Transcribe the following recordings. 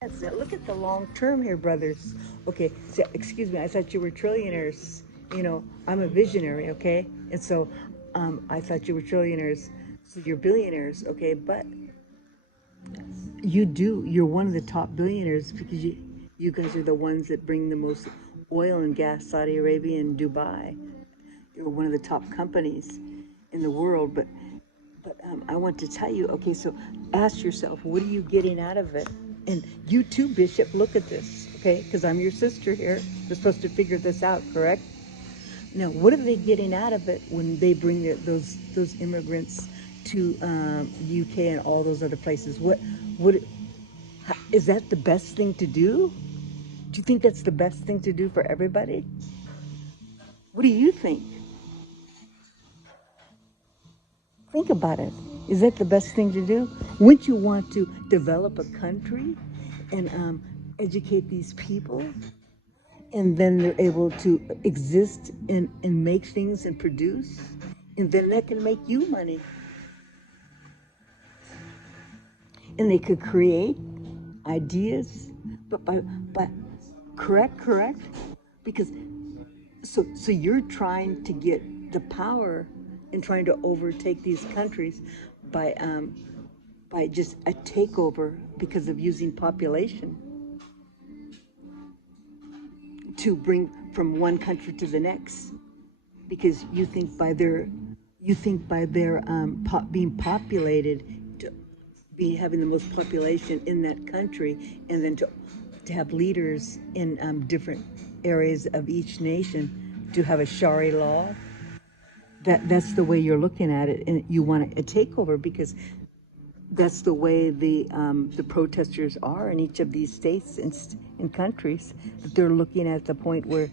That's it. Look at the long term here, brothers. Okay, so, excuse me, I thought you were trillionaires. I'm a visionary, okay? And so I thought you were trillionaires. So you're billionaires, okay? But you're one of the top billionaires because you guys are the ones that bring the most oil and gas, Saudi Arabia and Dubai. You're one of the top companies in the world. But I want to tell you, okay, so ask yourself, what are you getting out of it? And you too, Bishop, look at this, okay? Because I'm your sister here. We're supposed to figure this out, correct? Now, what are they getting out of it when they bring those immigrants to UK and all those other places? What is that the best thing to do? Do you think that's the best thing to do for everybody? What do you think? Think about it. Is that the best thing to do? Wouldn't you want to develop a country and educate these people? And then they're able to exist and make things and produce? And then that can make you money. And they could create ideas, but correct? Because so you're trying to get the power and trying to overtake these countries by just a takeover because of using population to bring from one country to the next, because you think by their being populated, to be having the most population in that country, and then to have leaders in different areas of each nation, to have a Sharia law. That's the way you're looking at it, and you want a takeover because that's the way the protesters are in each of these states and countries. That they're looking at the point where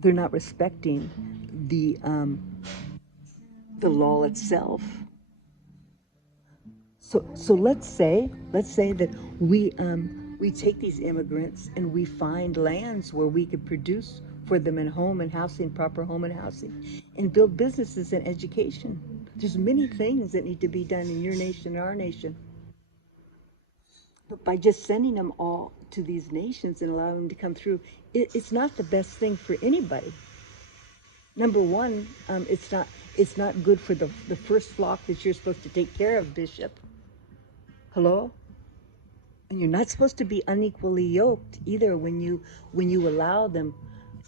they're not respecting the law itself. So let's say that we take these immigrants and we find lands where we could produce for them in home and housing, proper home and housing, and build businesses and education. There's many things that need to be done in your nation, our nation. But by just sending them all to these nations and allowing them to come through, it's not the best thing for anybody. Number one, it's not good for the first flock that you're supposed to take care of, Bishop. Hello? And you're not supposed to be unequally yoked either when you allow them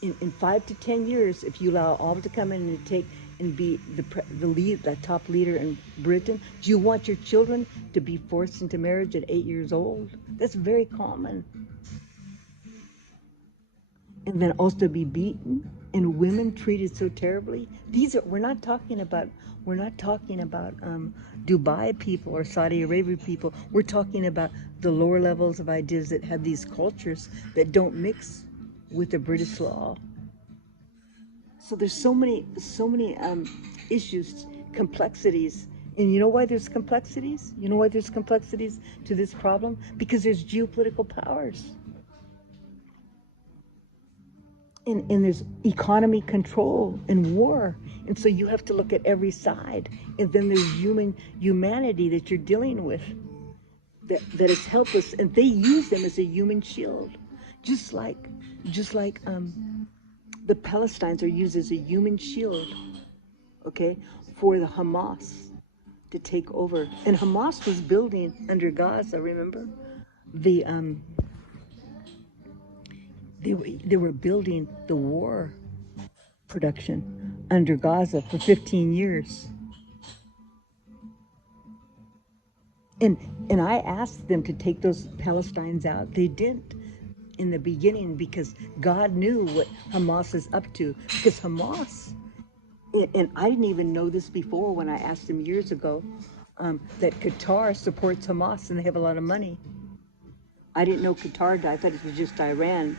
in 5 to 10 years. If you allow all to come in and take and be the top leader in Britain, do you want your children to be forced into marriage at 8 years old? That's very common. And then also be beaten, and women treated so terribly. We're not talking about Dubai people or Saudi Arabia people. We're talking about the lower levels of ideas that have these cultures that don't mix with the British law. So there's so many issues, complexities. And you know why there's complexities? You know why there's complexities to this problem? Because there's geopolitical powers. And there's economy control and war. And so you have to look at every side. And then there's humanity that you're dealing with that is helpless. And they use them as a human shield. Just like the Palestinians are used as a human shield, okay, for the Hamas to take over. And Hamas was building under Gaza, remember? The they were building the war production under Gaza for 15 years. And I asked them to take those Palestinians out. They didn't in the beginning because God knew what Hamas is up to. Because Hamas, and I didn't even know this before when I asked them years ago, that Qatar supports Hamas and they have a lot of money. I didn't know Qatar did. I thought it was just Iran.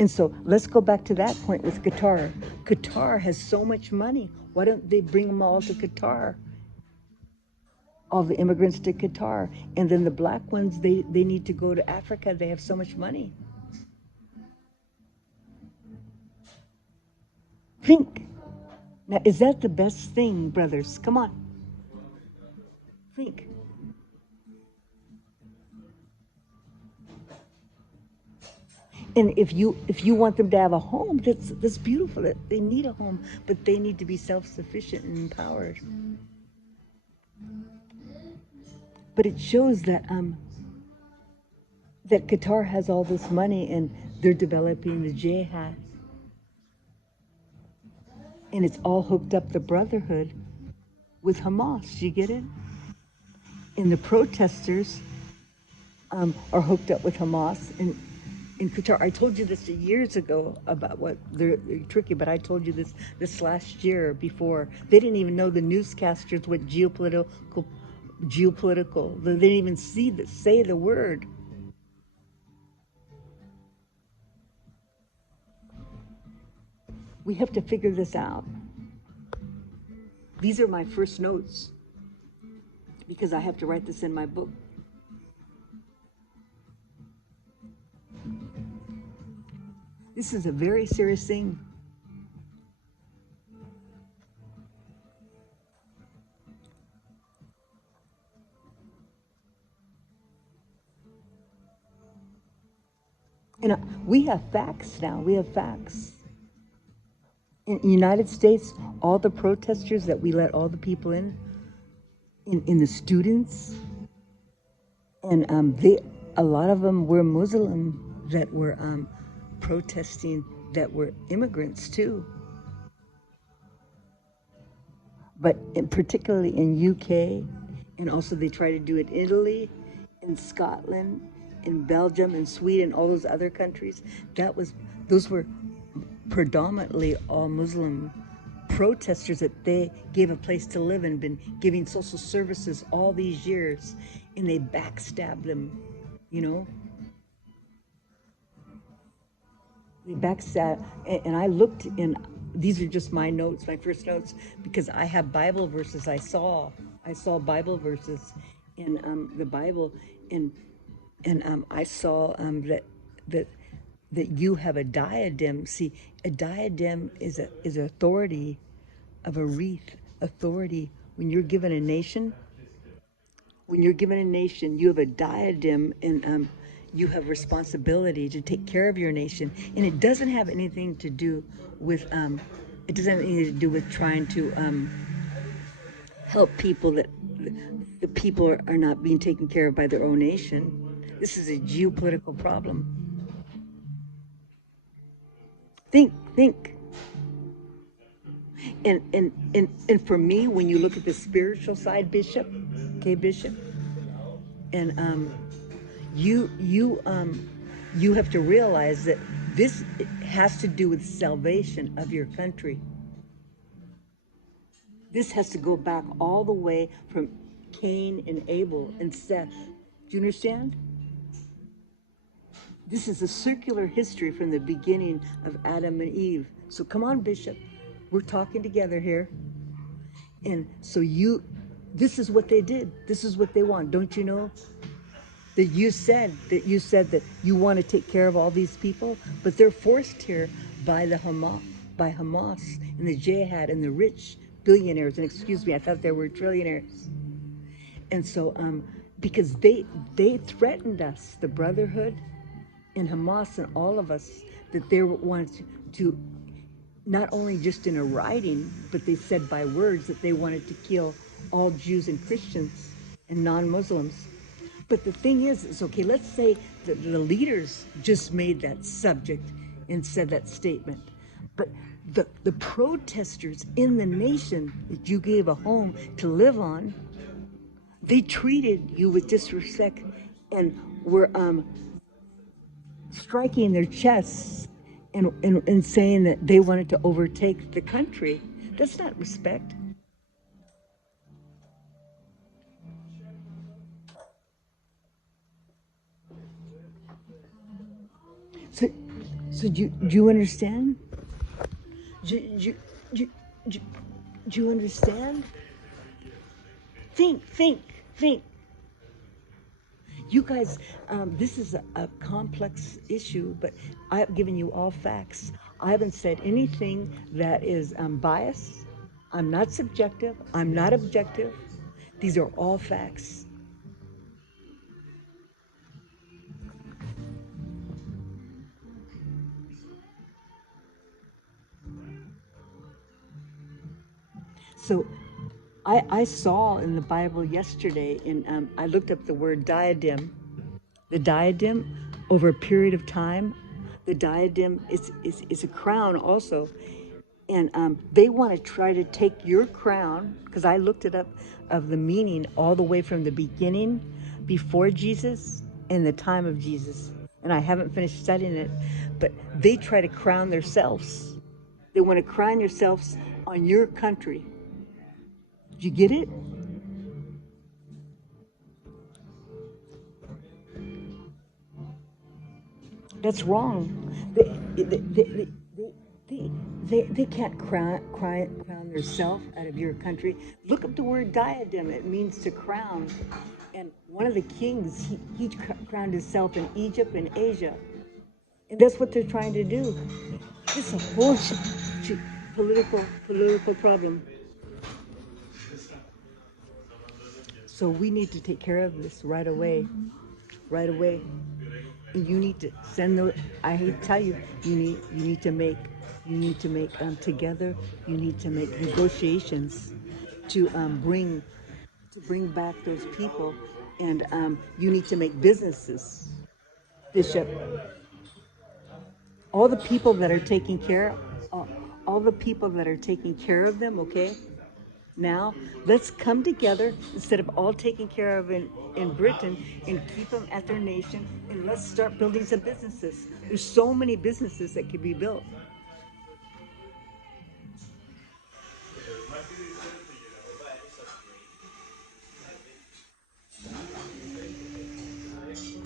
And so let's go back to that point with Qatar. Qatar has so much money. Why don't they bring them all to Qatar? All the immigrants to Qatar. And then the black ones, they need to go to Africa. They have so much money. Think. Now, is that the best thing, brothers? Come on. Think. And if you want them to have a home, that's beautiful. They need a home, but they need to be self-sufficient and empowered. But it shows that that Qatar has all this money and they're developing the jihad, and it's all hooked up the brotherhood with Hamas. You get it? And the protesters are hooked up with Hamas in Qatar. I told you this years ago about what they're tricky, but I told you this last year before. They didn't even know, the newscasters, what geopolitical. They didn't even say the word. We have to figure this out. These are my first notes because I have to write this in my book. This is a very serious thing. And we have facts now. We have facts. In the United States, all the protesters that we let all the people in the students, and a lot of them were Muslim that were protesting, that were immigrants too. But particularly in UK, and also they try to do it in Italy, in Scotland, in Belgium, and Sweden, all those other countries. Those were predominantly all Muslim protesters that they gave a place to live and been giving social services all these years, and they backstabbed them, you know. They backstab, and I looked in. These are just my notes, my first notes, because I have Bible verses. I saw Bible verses in the Bible, and I saw that you have a diadem. See, a diadem is authority, of a wreath, authority. When you're given a nation, you have a diadem, and you have responsibility to take care of your nation. And it doesn't have anything to do with trying to help people that the people are not being taken care of by their own nation. This is a geopolitical problem. Think. And for me, when you look at the spiritual side, Bishop, and you have to realize that this has to do with salvation of your country. This has to go back all the way from Cain and Abel and Seth. Do you understand? This is a circular history from the beginning of Adam and Eve. So come on, Bishop. We're talking together here. And so this is what they did. This is what they want. Don't you know? That you said that you want to take care of all these people, but they're forced here by Hamas and the jihad and the rich billionaires. And excuse me, I thought they were trillionaires. And so, because they threatened us, the Brotherhood and Hamas and all of us, that they wanted to not only just in a writing, but they said by words that they wanted to kill all Jews and Christians and non-Muslims. But the thing is okay, let's say that the leaders just made that subject and said that statement. But the protesters in the nation that you gave a home to live on, they treated you with disrespect and were striking their chests and saying that they wanted to overtake the country. That's not respect. So do you understand? Do you understand? Think. You guys, this is a complex issue, but I've given you all facts. I haven't said anything that is biased. I'm not subjective. I'm not objective. These are all facts. So I saw in the Bible yesterday, and I looked up the word diadem. The diadem, over a period of time, the diadem is a crown also. And they want to try to take your crown, because I looked it up, of the meaning all the way from the beginning, before Jesus, and the time of Jesus. And I haven't finished studying it, but they try to crown themselves. They want to crown yourselves on your country. Do you get it? That's wrong. They can't crown themselves out of your country. Look up the word diadem. It means to crown. And one of the kings, he crowned himself in Egypt and Asia. And that's what they're trying to do. It's a whole political problem. So we need to take care of this right away. Right away. And you need to send those. I hate to tell you, you need to make together. You need to make negotiations to bring back those people, and you need to make businesses, Bishop. All the people that are taking care, all the people that are taking care of them. Okay, now let's come together instead of all taking care of in Britain, and keep them at their nation, and let's start building some businesses. There's so many businesses that could be built.